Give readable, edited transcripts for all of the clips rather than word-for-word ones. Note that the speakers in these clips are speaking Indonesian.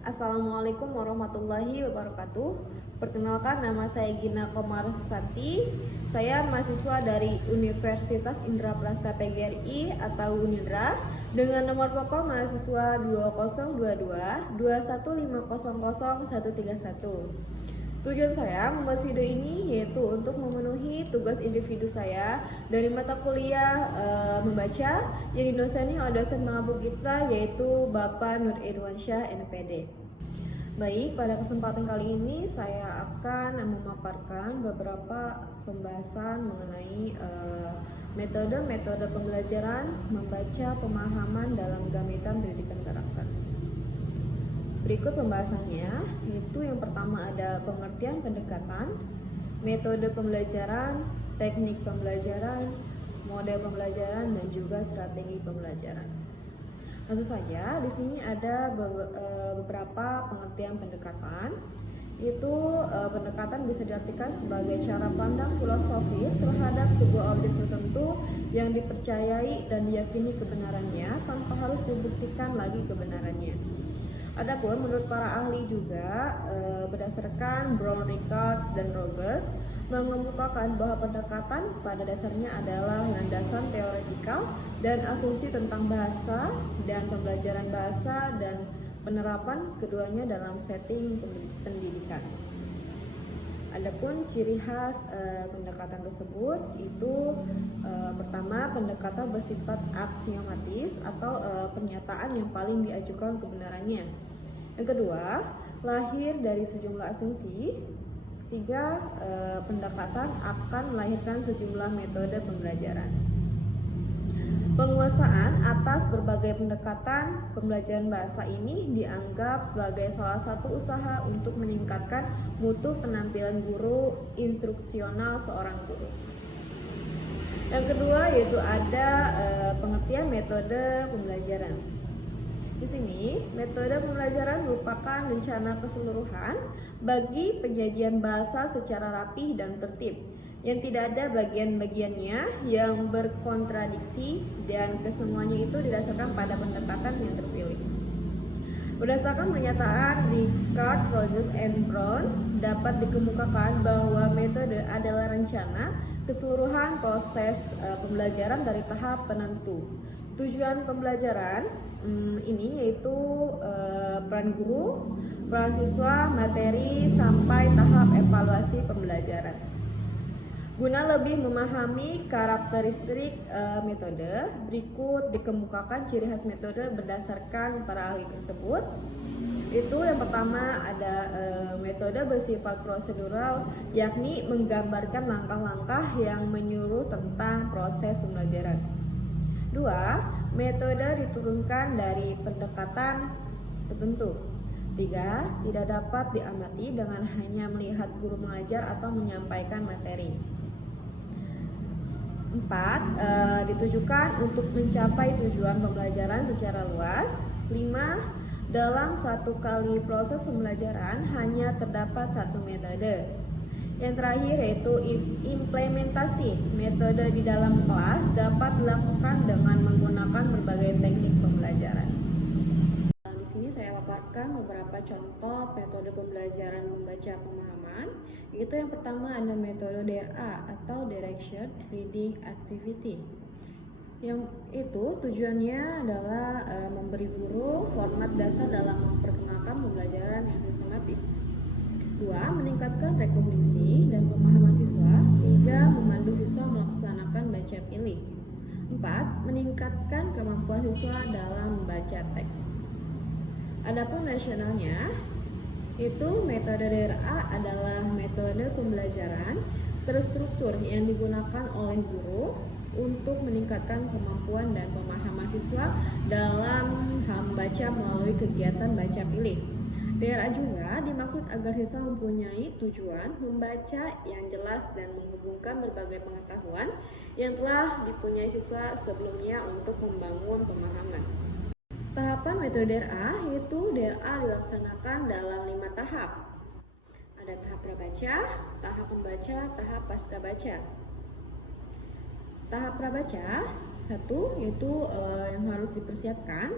Assalamualaikum warahmatullahi wabarakatuh. Perkenalkan, nama saya Gina Komara Susanti. Saya mahasiswa dari Universitas Indraprasta PGRI atau Unindra dengan nomor pokok mahasiswa 2022 21500 131. Tujuan saya membuat video ini yaitu untuk memenuhi tugas individu saya dari mata kuliah membaca yang didoseni oleh dosen mengabuk kita yaitu Bapak Nur Irwansyah NPD. Baik, pada kesempatan kali ini saya akan memaparkan beberapa pembahasan mengenai metode-metode pembelajaran membaca pemahaman dalam gamitan pendidikan karakter. Berikut pembahasannya, yaitu yang pertama ada pengertian pendekatan, metode pembelajaran, teknik pembelajaran, model pembelajaran, dan juga strategi pembelajaran. Langsung saja, di sini ada beberapa pengertian pendekatan, yaitu pendekatan bisa diartikan sebagai cara pandang filosofis terhadap sebuah objek tertentu yang dipercayai dan diyakini kebenarannya tanpa harus dibuktikan lagi kebenarannya. Adapun menurut para ahli juga berdasarkan Brown, Ricard, dan Rogers mengemukakan bahwa pendekatan pada dasarnya adalah landasan teoretikal dan asumsi tentang bahasa dan pembelajaran bahasa dan penerapan keduanya dalam setting pendidikan. Adapun ciri khas pendekatan tersebut itu pertama, pendekatan bersifat aksiomatis atau pernyataan yang paling diajukan kebenarannya. Yang kedua, lahir dari sejumlah asumsi. Tiga, pendekatan akan melahirkan sejumlah metode pembelajaran. Penguasaan atas berbagai pendekatan pembelajaran bahasa ini dianggap sebagai salah satu usaha untuk meningkatkan mutu penampilan guru instruksional seorang guru. Yang kedua yaitu ada pengertian metode pembelajaran. Di sini, metode pembelajaran merupakan rencana keseluruhan bagi penyajian bahasa secara rapih dan tertib, yang tidak ada bagian-bagiannya yang berkontradiksi dan kesemuanya itu didasarkan pada pendekatan yang terpilih. Berdasarkan pernyataan Ricard, Rogers, and Brown, dapat dikemukakan bahwa metode adalah rencana keseluruhan proses pembelajaran dari tahap penentu. Tujuan pembelajaran ini yaitu peran guru, peran siswa, materi, sampai tahap evaluasi pembelajaran. Guna lebih memahami karakteristik metode, berikut dikemukakan ciri khas metode berdasarkan para ahli tersebut. Itu yang pertama ada metode bersifat prosedural, yakni menggambarkan langkah-langkah yang menyuruh tentang proses pembelajaran. Dua, metode diturunkan dari pendekatan tertentu. Tiga, tidak dapat diamati dengan hanya melihat guru mengajar atau menyampaikan materi. Empat, ditujukan untuk mencapai tujuan pembelajaran secara luas. Lima, dalam satu kali proses pembelajaran hanya terdapat satu metode. Yang terakhir yaitu implementasi. Metode di dalam kelas dapat dilakukan dengan menggunakan berbagai teknik pembelajaran. Di sini saya paparkan beberapa contoh metode pembelajaran membaca pemahaman. Yaitu yang pertama ada metode DRA atau Direction Reading Activity. Yang itu tujuannya adalah memberi guru format dasar dalam memperkenalkan pembelajaran yang sistematis. 2. Meningkatkan rekognisi dan pemahaman siswa. 3. Memandu siswa melaksanakan baca pilih. 4. Meningkatkan kemampuan siswa dalam membaca teks. Adapun rasionalnya, itu metode DRA adalah metode pembelajaran terstruktur yang digunakan oleh guru untuk meningkatkan kemampuan dan pemahaman siswa dalam membaca melalui kegiatan baca pilih. DRA juga dimaksud agar siswa mempunyai tujuan membaca yang jelas dan menghubungkan berbagai pengetahuan yang telah dipunyai siswa sebelumnya untuk membangun pemahaman. Tahapan metode DRA yaitu DRA dilaksanakan dalam 5 tahap. Ada tahap prabaca, tahap membaca, tahap pasca baca. Tahap prabaca, 1 yaitu yang harus dipersiapkan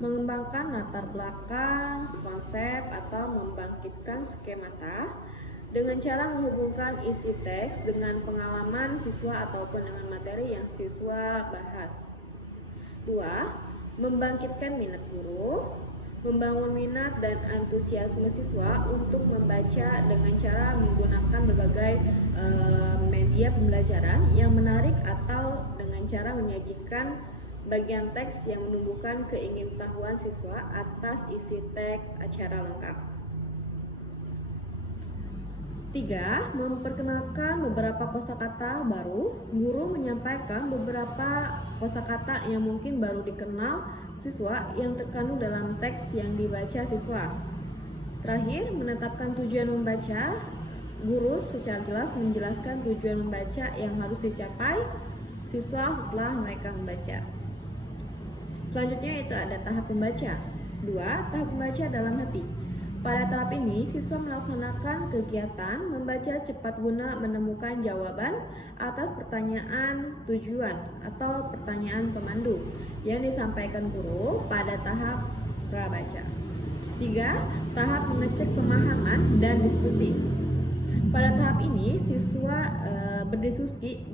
mengembangkan latar belakang, konsep, atau membangkitkan skemata dengan cara menghubungkan isi teks dengan pengalaman siswa ataupun dengan materi yang siswa bahas. 2. Membangkitkan minat guru, membangun minat dan antusiasme siswa untuk membaca dengan cara menggunakan berbagai media pembelajaran yang menarik atau dengan cara menyajikan bagian teks yang menumbuhkan keingintahuan siswa atas isi teks acara lengkap. 3. Memperkenalkan beberapa kosakata baru. Guru menyampaikan beberapa kosakata yang mungkin baru dikenal siswa yang terkandung dalam teks yang dibaca siswa. Terakhir, menetapkan tujuan membaca. Guru secara jelas menjelaskan tujuan membaca yang harus dicapai siswa setelah mereka membaca. Selanjutnya itu ada tahap membaca. 2. Tahap membaca dalam hati. Pada tahap ini, siswa melaksanakan kegiatan membaca cepat guna menemukan jawaban atas pertanyaan tujuan atau pertanyaan pemandu yang disampaikan guru pada tahap prabaca. 3. Tahap mengecek pemahaman dan diskusi. Pada tahap ini, siswa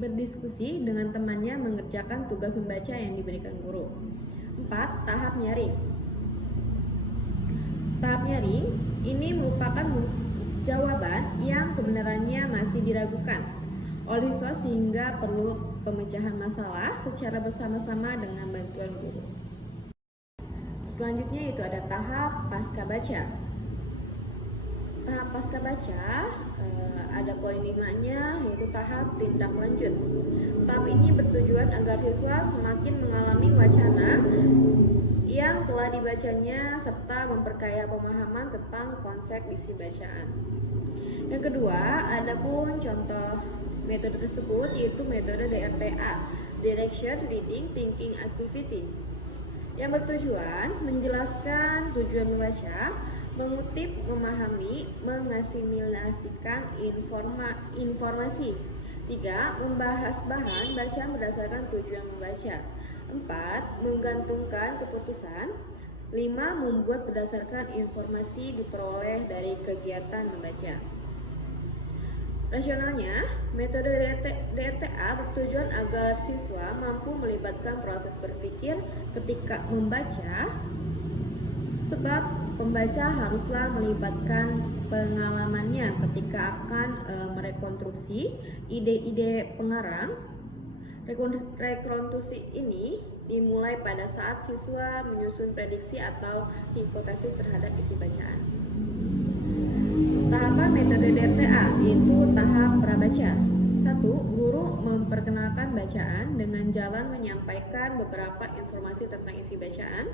berdiskusi dengan temannya mengerjakan tugas membaca yang diberikan guru. 4. Tahap nyaring. Tahap nyaring ini merupakan jawaban yang kebenarannya masih diragukan oleh siswa sehingga perlu pemecahan masalah secara bersama-sama dengan bantuan guru. Selanjutnya itu ada tahap pasca baca. Tahap pasca baca ada poin 5-nya, yaitu tahap tindak lanjut. Tahap ini bertujuan agar siswa semakin mengalami wacana yang telah dibacanya serta memperkaya pemahaman tentang konsep isi bacaan. Yang kedua, ada pun contoh metode tersebut yaitu metode DRTA, Direction Reading Thinking Activity, yang bertujuan menjelaskan tujuan membaca, mengutip, memahami, mengasimilasikan informasi. 3. Membahas bahan bacaan berdasarkan tujuan membaca. 4. Menggantungkan keputusan. 5. Membuat berdasarkan informasi diperoleh dari kegiatan membaca. Rasionalnya, metode DRTA bertujuan agar siswa mampu melibatkan proses berpikir ketika membaca, sebab pembaca haruslah melibatkan pengalamannya ketika akan merekonstruksi ide-ide pengarang. Rekonstruksi ini dimulai pada saat siswa menyusun prediksi atau hipotesis terhadap isi bacaan. Tahapan metode DRTA yaitu tahap prabaca. 1. Guru memperkenalkan bacaan dengan jalan menyampaikan beberapa informasi tentang isi bacaan.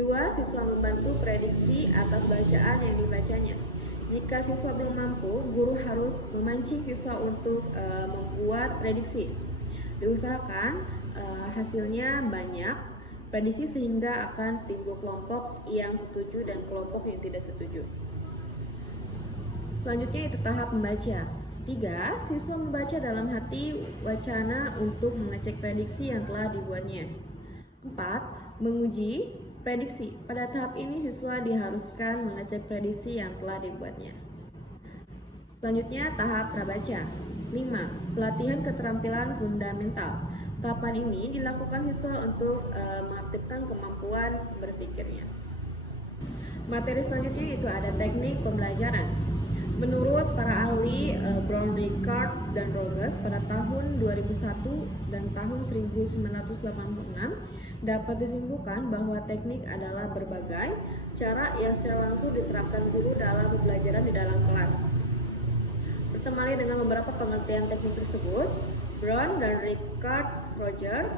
2. Siswa membantu prediksi atas bacaan yang dibacanya. Jika siswa belum mampu, guru harus memancing siswa untuk membuat prediksi. Diusahakan hasilnya banyak prediksi sehingga akan timbul kelompok yang setuju dan kelompok yang tidak setuju. Selanjutnya itu tahap membaca. 3. Siswa membaca dalam hati wacana untuk mengecek prediksi yang telah dibuatnya. 4. Menguji prediksi. Pada tahap ini siswa diharuskan mengecek prediksi yang telah dibuatnya. Selanjutnya tahap prabaca. 5. Pelatihan keterampilan fundamental. Tahapan ini dilakukan siswa untuk mengaktifkan kemampuan berpikirnya. Materi selanjutnya itu ada teknik pembelajaran. Menurut para ahli Brown, Ricard, dan Rogers pada tahun 2001 dan tahun 1986 dapat disimpulkan bahwa teknik adalah berbagai cara yang secara langsung diterapkan guru dalam pembelajaran di dalam kelas. Bertemali dengan beberapa pengertian teknik tersebut, Brown dan Ricard Rogers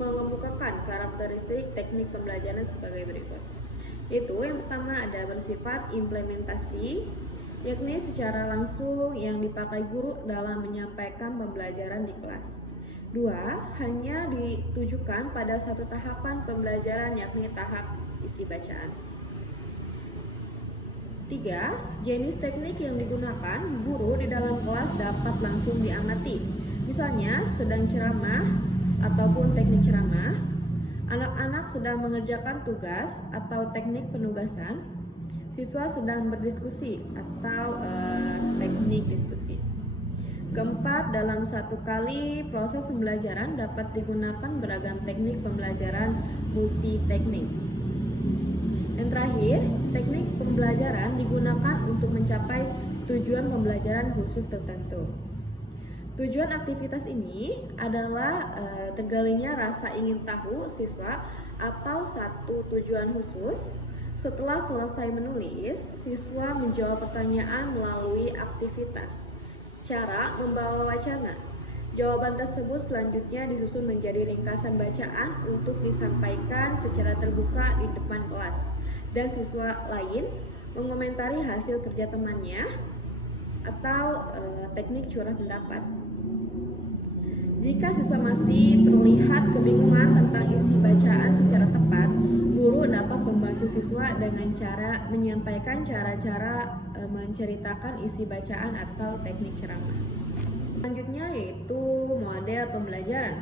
mengemukakan karakteristik teknik pembelajaran sebagai berikut. Yaitu yang pertama ada bersifat implementasi, yakni secara langsung yang dipakai guru dalam menyampaikan pembelajaran di kelas. 2. Hanya ditujukan pada satu tahapan pembelajaran yakni tahap isi bacaan. 3. Jenis teknik yang digunakan guru di dalam kelas dapat langsung diamati. Misalnya sedang ceramah ataupun teknik ceramah, Anak-anak sedang mengerjakan tugas atau teknik penugasan. Siswa sedang berdiskusi atau teknik diskusi. Keempat, dalam satu kali proses pembelajaran dapat digunakan beragam teknik pembelajaran multi-teknik. Yang terakhir, teknik pembelajaran digunakan untuk mencapai tujuan pembelajaran khusus tertentu. Tujuan aktivitas ini adalah tergalinya rasa ingin tahu siswa atau satu tujuan khusus. Setelah selesai menulis, siswa menjawab pertanyaan melalui aktivitas. Cara membawa wacana. Jawaban tersebut selanjutnya disusun menjadi ringkasan bacaan untuk disampaikan secara terbuka di depan kelas. Dan siswa lain mengomentari hasil kerja temannya atau teknik curah pendapat. Jika siswa masih terlihat kebingungan tentang isi bacaan secara tepat, guru dapat membantu siswa dengan cara menyampaikan cara-cara menceritakan isi bacaan atau teknik ceramah. Selanjutnya yaitu model pembelajaran.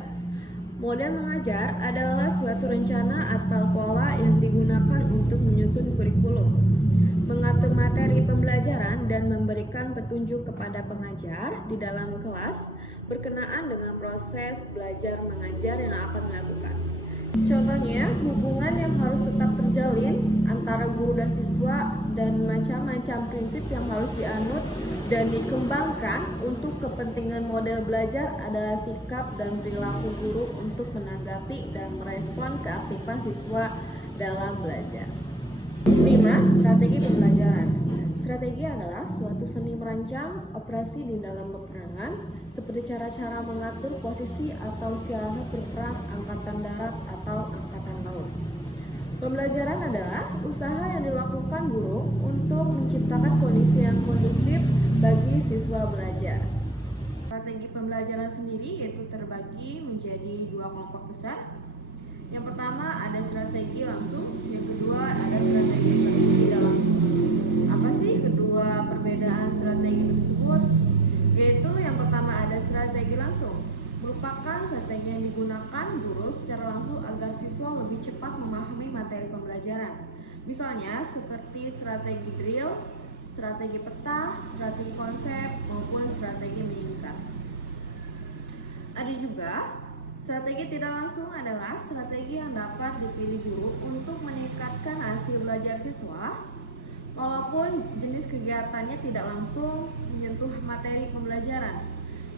Model mengajar adalah suatu rencana atau pola yang digunakan untuk menyusun kurikulum, mengatur materi pembelajaran, dan memberikan petunjuk kepada pengajar di dalam kelas berkenaan dengan proses belajar mengajar yang akan dilakukan. Contohnya, hubungan yang harus tetap terjalin antara guru dan siswa dan macam-macam prinsip yang harus dianut dan dikembangkan untuk kepentingan model belajar adalah sikap dan perilaku guru untuk menanggapi dan merespon keaktifan siswa dalam belajar. 5. Strategi pembelajaran. Strategi adalah suatu seni merancang operasi di dalam peperangan, seperti cara-cara mengatur posisi atau siasat berperang angkatan darat atau angkatan laut. Pembelajaran adalah usaha yang dilakukan guru untuk menciptakan kondisi yang kondusif bagi siswa belajar. Strategi pembelajaran sendiri yaitu terbagi menjadi dua kelompok besar. Yang pertama ada strategi langsung, yang kedua ada strategi tidak langsung. Apa sih kedua perbedaan strategi tersebut? Yaitu yang pertama ada strategi langsung, merupakan strategi yang digunakan guru secara langsung agar siswa lebih cepat memahami materi pembelajaran. Misalnya seperti strategi drill, strategi peta, strategi konsep, maupun strategi menyingkat. Ada juga strategi tidak langsung adalah strategi yang dapat dipilih guru untuk meningkatkan hasil belajar siswa, walaupun jenis kegiatannya tidak langsung menyentuh materi pembelajaran.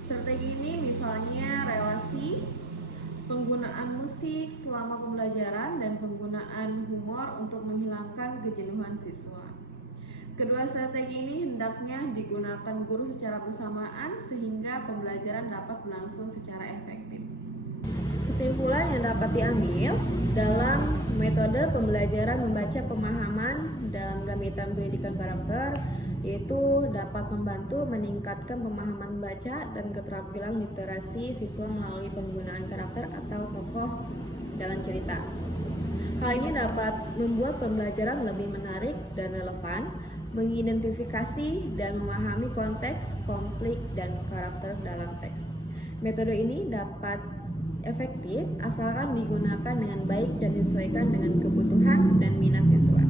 Strategi ini misalnya relasi, penggunaan musik selama pembelajaran, dan penggunaan humor untuk menghilangkan kejenuhan siswa. Kedua strategi ini hendaknya digunakan guru secara bersamaan sehingga pembelajaran dapat berlangsung secara efektif. Kesimpulan yang dapat diambil dalam metode pembelajaran membaca pemahaman dalam gamitan pendidikan karakter yaitu dapat membantu meningkatkan pemahaman membaca dan keterampilan literasi siswa melalui penggunaan karakter atau tokoh dalam cerita. Hal ini dapat membuat pembelajaran lebih menarik dan relevan, mengidentifikasi dan memahami konteks, konflik, dan karakter dalam teks. Metode ini dapat efektif asalkan digunakan dengan baik dan disesuaikan dengan kebutuhan dan minat siswa.